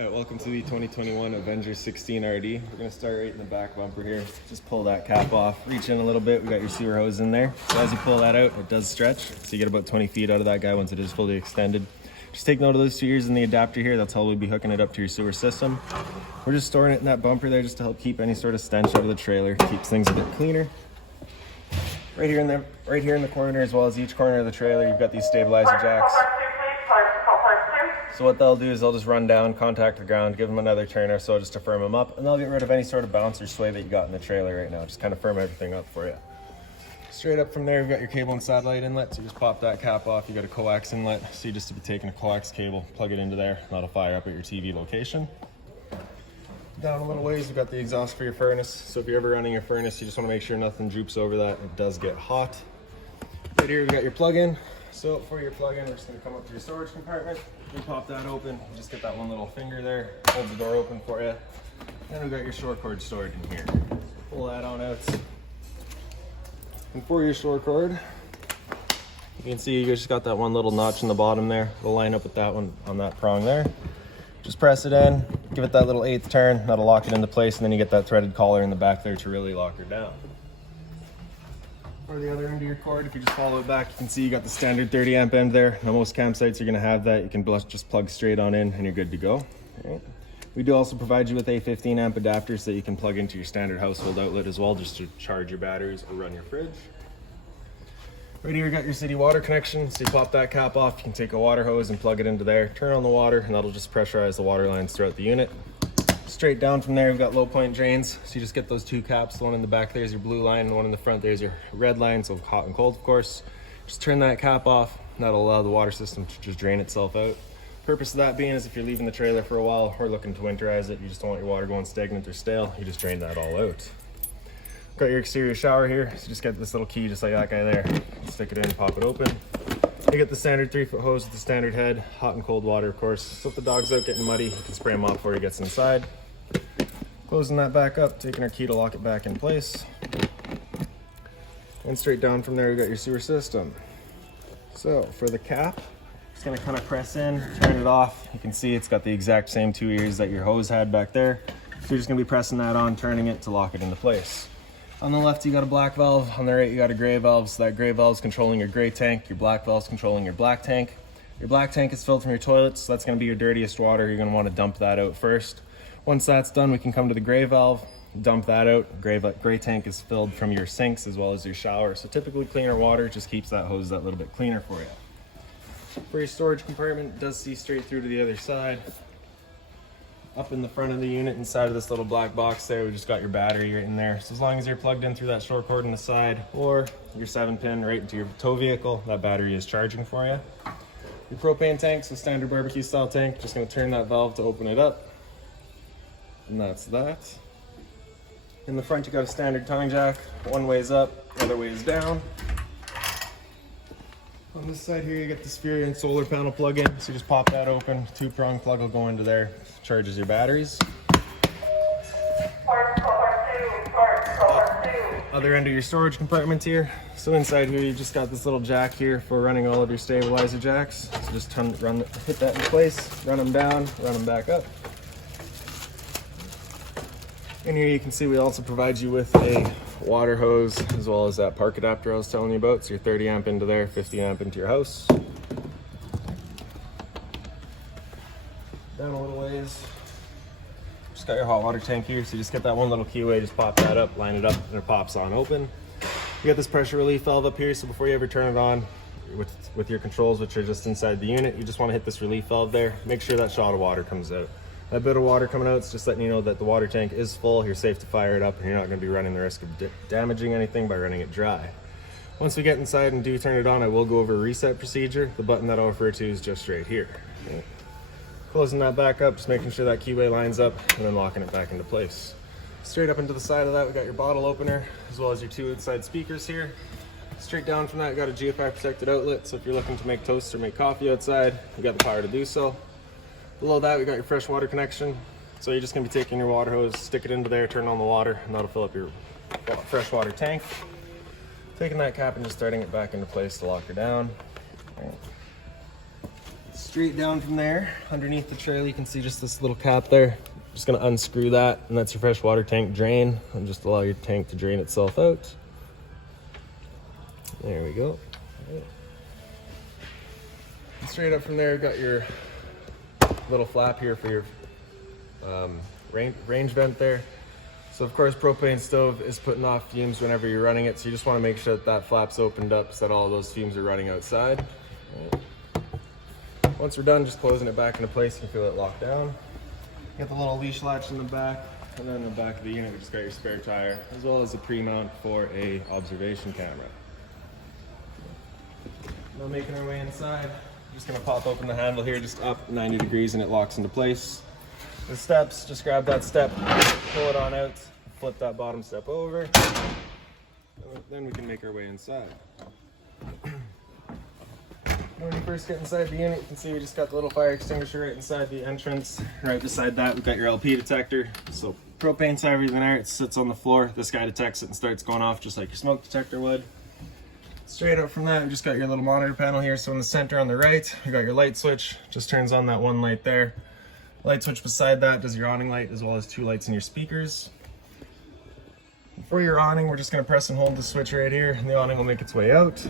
Alright, welcome to the 2021 Avenger 16 RD. We're going to start right in the back bumper here. Just pull that cap off, reach in a little bit. We got your sewer hose in there. So as you pull that out, it does stretch. So you get about 20 feet out of that guy once it is fully extended. Just take note of those 2 ears in the adapter here. That's how we'll be hooking it up to your sewer system. We're just storing it in that bumper there just to help keep any sort of stench out of the trailer. Keeps things a bit cleaner. Right here in the corner, as well as each corner of the trailer, you've got these stabilizer jacks. So what they'll do is they'll just run down, contact the ground, give them another turn or so just to firm them up, and they'll get rid of any sort of bounce or sway that you got in the trailer right now. Just kind of firm everything up for you. Straight up from there, you've got your cable and satellite inlet, so you just pop that cap off. You got a coax inlet, so you just to be taking a coax cable, plug it into there, and that'll fire up at your TV location. Down a little ways, you've got the exhaust for your furnace. So if you're ever running your furnace, you just want to make sure nothing droops over that. It does get hot. Right here, you've got your plug-in. So for your plug-in, we're just going to come up to your storage compartment. You pop that open, you just get that one little finger there, hold the door open for you. Then we've got your short cord stored in here. Pull that on out. And for your short cord, you can see you just got that one little notch in the bottom there. It'll line up with that one on that prong there. Just press it in, give it that little 8th turn, that'll lock it into place, and then you get that threaded collar in the back there to really lock her down. For the other end of your cord, if you just follow it back, you can see you got the standard 30 amp end there. Now most campsites are gonna have that. You can just plug straight on in and you're good to go. Right. We do also provide you with a 15 amp adapters that you can plug into your standard household outlet as well, just to charge your batteries or run your fridge. Right here, you got your city water connection. So you pop that cap off, you can take a water hose and plug it into there, turn on the water, and that'll just pressurize the water lines throughout the unit. Straight down from there, we've got low point drains. So you just get those 2 caps. The one in the back there is your blue line, and the one in the front there is your red line, so hot and cold, of course. Just turn that cap off, and that'll allow the water system to just drain itself out. Purpose of that being is if you're leaving the trailer for a while or looking to winterize it, you just don't want your water going stagnant or stale, you just drain that all out. Got your exterior shower here, so just get this little key just like that guy there. Stick it in, pop it open. You get the standard 3-foot hose with the standard head, hot and cold water, of course. So if the dog's out getting muddy, you can spray him off before he gets inside. Closing that back up, taking our key to lock it back in place. And straight down from there, you got your sewer system. So for the cap, just gonna kind of press in, turn it off. You can see it's got the exact same 2 ears that your hose had back there. So you're just gonna be pressing that on, turning it to lock it into place. On the left, you got a black valve. On the right, you got a gray valve. So that gray valve is controlling your gray tank. Your black valve is controlling your black tank. Your black tank is filled from your toilet, so that's gonna be your dirtiest water. You're gonna wanna dump that out first. Once that's done, we can come to the gray valve, dump that out. Gray tank is filled from your sinks as well as your shower. So typically cleaner water just keeps that hose that little bit cleaner for you. For your storage compartment, it does see straight through to the other side. Up in the front of the unit, inside of this little black box there, we just got your battery right in there. So as long as you're plugged in through that short cord on the side or your 7-pin right into your tow vehicle, that battery is charging for you. Your propane tank, so standard barbecue style tank, just gonna turn that valve to open it up. And that's that. In the front, you got a standard tongue jack. One way's up, the other way's down. On this side here, you get the Superior and solar panel plug-in. So you just pop that open. 2-prong plug will go into there. Charges your batteries. Other end of your storage compartment here. So inside here, you just got this little jack here for running all of your stabilizer jacks. So just hit that in place, run them down, run them back up. In here, you can see we also provide you with a water hose as well as that park adapter I was telling you about. So your 30 amp into there, 50 amp into your house. Down a little ways, just got your hot water tank here. So you just get that one little keyway, just pop that up, line it up, and it pops on open. You got this pressure relief valve up here. So before you ever turn it on with your controls, which are just inside the unit, you just want to hit this relief valve there. Make sure that shot of water comes out. That bit of water coming out is just letting you know that the water tank is full. You're safe to fire it up, and you're not going to be running the risk of damaging anything by running it dry. Once we get inside and do turn it on, I will go over a reset procedure. The button that I'll refer to is just right here. Okay. Closing that back up, just making sure that keyway lines up, and then locking it back into place. Straight up into the side of that, we got your bottle opener, as well as your 2 inside speakers here. Straight down from that, we got a GFI protected outlet, so if you're looking to make toast or make coffee outside, you got the power to do so. Below that, we got your fresh water connection. So you're just gonna be taking your water hose, stick it into there, turn on the water, and that'll fill up your fresh water tank. Taking that cap and just starting it back into place to lock her down. Right. Straight down from there, underneath the trailer, you can see just this little cap there. Just gonna unscrew that, and that's your fresh water tank drain, and just allow your tank to drain itself out. There we go. Right. Straight up from there, got your little flap here for your range vent there. So of course, propane stove is putting off fumes whenever you're running it, so you just want to make sure that that flap's opened up so that all those fumes are running outside. Right. Once we're done, just closing it back into place, you can feel it locked down. Get the little leash latch in the back, and then in the back of the unit, we just got your spare tire, as well as a pre-mount for a observation camera. Now making our way inside, just gonna pop open the handle here, just up 90 degrees, and it locks into place. The steps, just grab that step, pull it on out, flip that bottom step over, and then we can make our way inside. When you first get inside the unit, you can see we just got the little fire extinguisher right inside the entrance. Right beside that, we've got your LP detector. So propane's everything there, it sits on the floor. This guy detects it and starts going off just like your smoke detector would. Straight up from that, we just got your little monitor panel here. So in the center on the right, we got your light switch. Just turns on that one light there. Light switch beside that does your awning light, as well as 2 lights in your speakers. For your awning, we're just gonna press and hold the switch right here, and the awning will make its way out.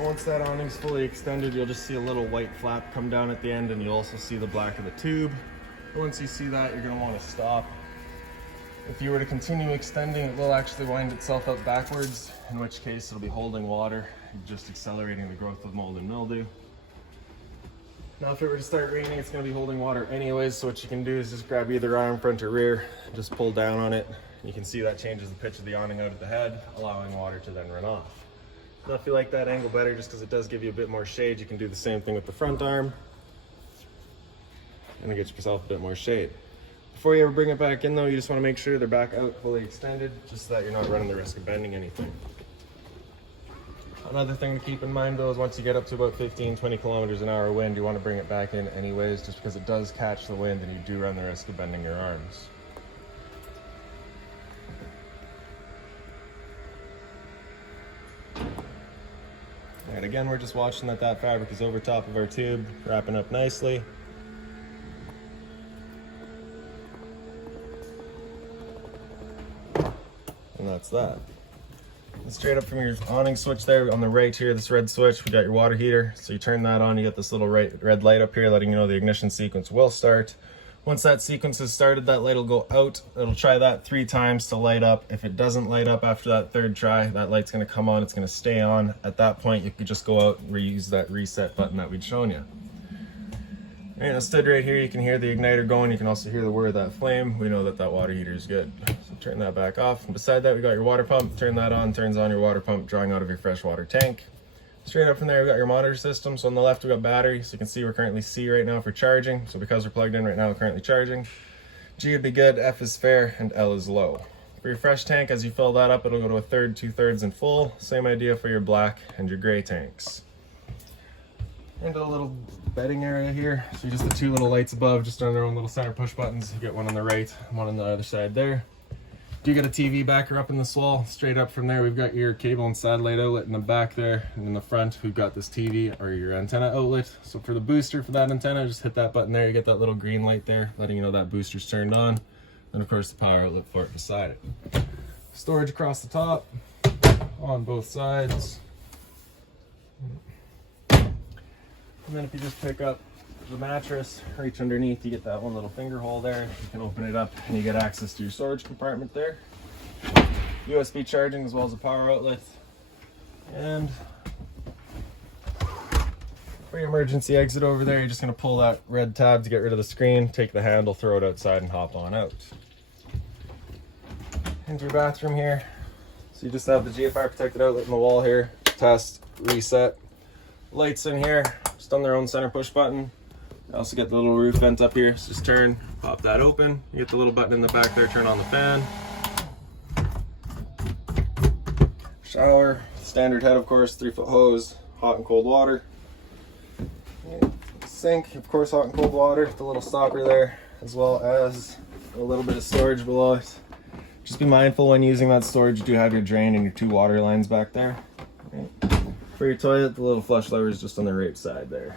Once that awning's fully extended, you'll just see a little white flap come down at the end, and you'll also see the black of the tube. Once you see that, you're going to want to stop. If you were to continue extending, it will actually wind itself up backwards, in which case it'll be holding water, just accelerating the growth of mold and mildew. Now if it were to start raining, it's going to be holding water anyways, so what you can do is just grab either arm, front or rear, just pull down on it. You can see that changes the pitch of the awning out at the head, allowing water to then run off. Now if you like that angle better, just because it does give you a bit more shade, you can do the same thing with the front arm and get yourself a bit more shade. Before you ever bring it back in though, you just want to make sure they're back out fully extended, just so that you're not running the risk of bending anything. Another thing to keep in mind though is once you get up to about 15-20 kilometers an hour wind, you want to bring it back in anyways, just because it does catch the wind and you do run the risk of bending your arms. And again, we're just watching that fabric is over top of our tube, wrapping up nicely. And that's that. And straight up from your awning switch there on the right here, this red switch, we got your water heater. So you turn that on, you get this little red light up here letting you know the ignition sequence will start. Once that sequence is started, that light will go out. It'll try that 3 times to light up. If it doesn't light up after that 3rd try, that light's gonna come on, it's gonna stay on. At that point, you could just go out and reuse that reset button that we'd shown you. All right, now stood right here, you can hear the igniter going. You can also hear the whir of that flame. We know that that water heater is good. So turn that back off. And beside that, we got your water pump. Turn that on, turns on your water pump, drawing out of your fresh water tank. Straight up from there, we've got your monitor system. So on the left, we've got battery. So you can see we're currently C right now for charging. So because we're plugged in right now, we're currently charging. G would be good, F is fair, and L is low. For your fresh tank, as you fill that up, it'll go to 1/3, 2/3, and full. Same idea for your black and your gray tanks. Into a little bedding area here. So just the 2 little lights above, just on their own little center push buttons. You get one on the right, one on the other side there. Do get a TV backer up in this wall. Straight up from there, we've got your cable and satellite outlet in the back there, and in the front, we've got this TV or your antenna outlet. So for the booster for that antenna, just hit that button there. You get that little green light there, letting you know that booster's turned on. And of course, the power outlet for it beside it. Storage across the top, on both sides. And then if you just pick up the mattress, reach underneath, you get that one little finger hole there. You can open it up and you get access to your storage compartment there. USB charging as well as a power outlet. And for your emergency exit over there, you're just going to pull that red tab to get rid of the screen, take the handle, throw it outside, and hop on out. Into your bathroom here. So you just have the GFI protected outlet in the wall here. Test, reset. Lights in here, just on their own center push button. You also get the little roof vent up here, so just turn, pop that open. You get the little button in the back there, turn on the fan. Shower, standard head of course, 3-foot hose, hot and cold water. Sink, of course, hot and cold water, the little stopper there, as well as a little bit of storage below it. Just be mindful when using that storage, you do have your drain and your 2 water lines back there. Right. For your toilet, the little flush lever is just on the right side there.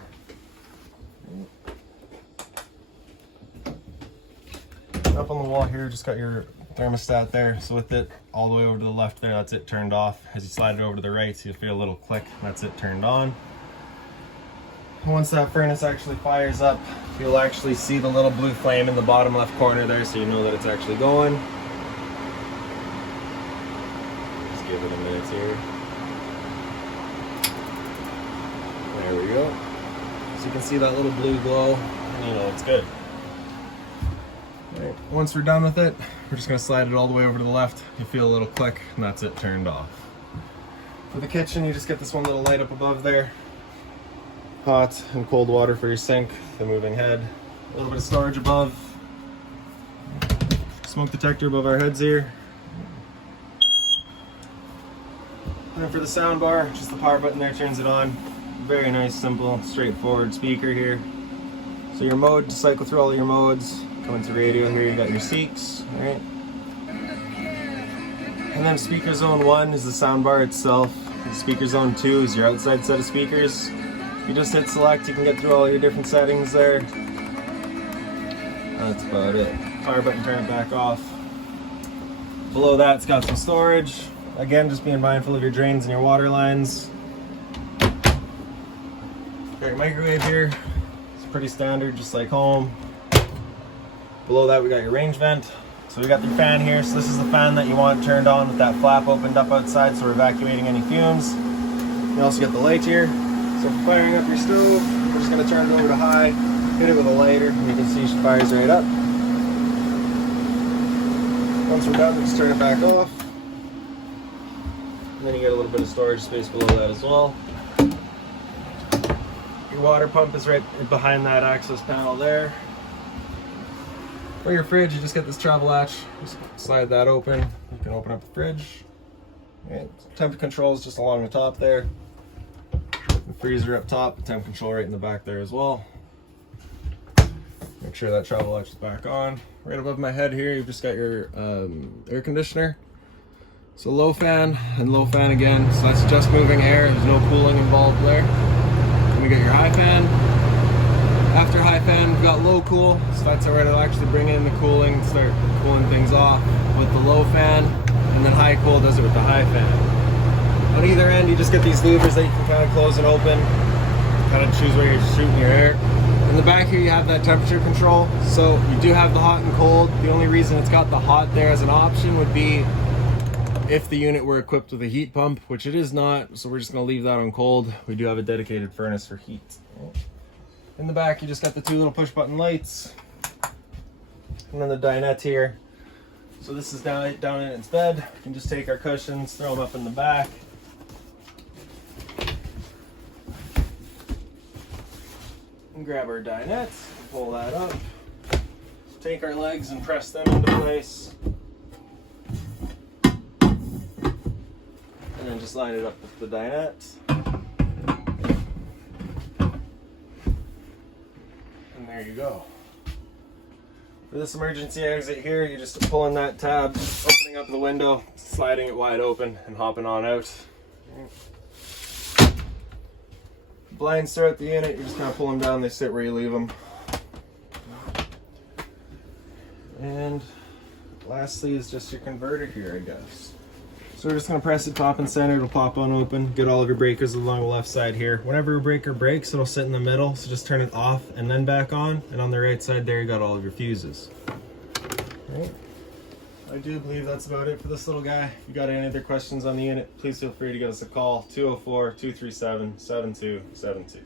Up on the wall here, just got your thermostat there. So with it all the way over to the left there, that's it turned off. As you slide it over to the right, so you'll feel a little click, that's it turned on. And once that furnace actually fires up, you'll actually see the little blue flame in the bottom left corner there, so you know that it's actually going. Just give it a minute here. There we go. So you can see that little blue glow, and you know it's good. Right. Once we're done with it, we're just going to slide it all the way over to the left. You feel a little click, and that's it turned off. For the kitchen, you just get this one little light up above there. Hot and cold water for your sink, the moving head. A little bit of storage above. Smoke detector above our heads here. And then for the sound bar, just the power button there turns it on. Very nice, simple, straightforward speaker here. So your mode, to cycle through all your modes. Coming to radio here, you got your Seeks, right? And then speaker zone 1 is the sound bar itself. And speaker zone 2 is your outside set of speakers. You just hit select, you can get through all your different settings there. That's about it. Power button, turn it back off. Below that, it's got some storage. Again, just being mindful of your drains and your water lines. Got your microwave here. It's pretty standard, just like home. Below that, we got your range vent. So we got your fan here. So this is the fan that you want turned on with that flap opened up outside, so we're evacuating any fumes. You also get the light here. So for firing up your stove, we're just going to turn it over to high, hit it with a lighter, and you can see she fires right up. Once we're done, we just turn it back off. And then you get a little bit of storage space below that as well. Your water pump is right behind that access panel there. For your fridge, you just get this travel latch, just slide that open. You can open up the fridge. And temp control is just along the top there. The freezer up top, temp control right in the back there as well. Make sure that travel latch is back on. Right above my head here, you've just got your air conditioner. So low fan and low fan again. So that's just moving air, there's no cooling involved there. Then we got your high fan. After high fan, we've got low cool, so that's where it'll actually bring in the cooling and start cooling things off with the low fan, and then high cool does it with the high fan. On either end, you just get these louvers that you can kind of close and open, kind of choose where you're shooting your air. In the back here, you have that temperature control, so you do have the hot and cold. The only reason it's got the hot there as an option would be if the unit were equipped with a heat pump, which it is not, so we're just going to leave that on cold. We do have a dedicated furnace for heat. In the back, you just got the 2 little push button lights, and then the dinette here. So this is down in its bed. We can just take our cushions, throw them up in the back. And grab our dinette, pull that up, take our legs and press them into place. And then just line it up with the dinette. And there you go. For this emergency exit here, you're just pulling that tab, opening up the window, sliding it wide open, and hopping on out. Blinds throughout the unit, you just kind of pull them down, they sit where you leave them. And lastly is just your converter here, I guess. So we're just going to press it top and center, it'll pop on open, get all of your breakers along the left side here. Whenever a breaker breaks, it'll sit in the middle, so just turn it off and then back on, and on the right side there you got all of your fuses. Right. I do believe that's about it for this little guy. If you got any other questions on the unit, please feel free to give us a call, 204-237-7272.